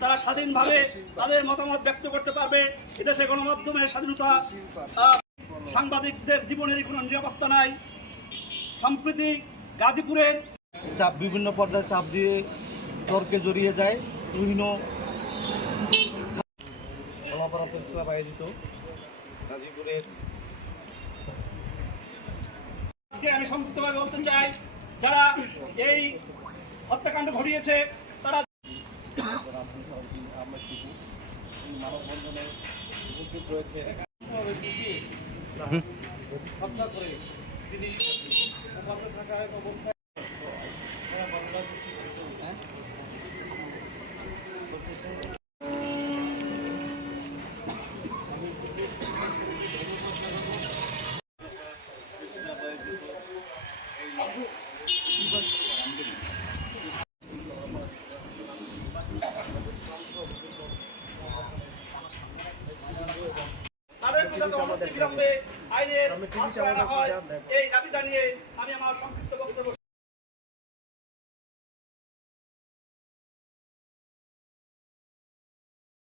তারা স্বাধীনভাবে তাদের মতামত ব্যক্ত করতে পারবে। এদেশে গণমাধ্যমের স্বাধীনতা সাংবাদিকদের জীবনের কোনো নিরাপত্তা নাই। সম্প্রতি গাজীপুরের চাপ বিভিন্ন পর্যায়ে চাপ দিয়ে তর্কে জড়িয়ে যায় বিভিন্ন কলাপাড়া প্রেস ক্লাব আয়োজিত গাজীপুরের আজকে আমি সংক্ষিপ্তভাবে বলতে চাই যারা এই হত্যাকাণ্ড ঘটিয়েছে তারা মানববন্ধনে উপস্থিত রয়েছে হত্যা করে তিনি ওপাতে থাকা এক অবস্থায় তাদের অনতিবিলম্বে আইনের আশ্রয় হয় এই দাবি জানিয়ে আমি আমার সংক্ষিপ্ত বক্তব্য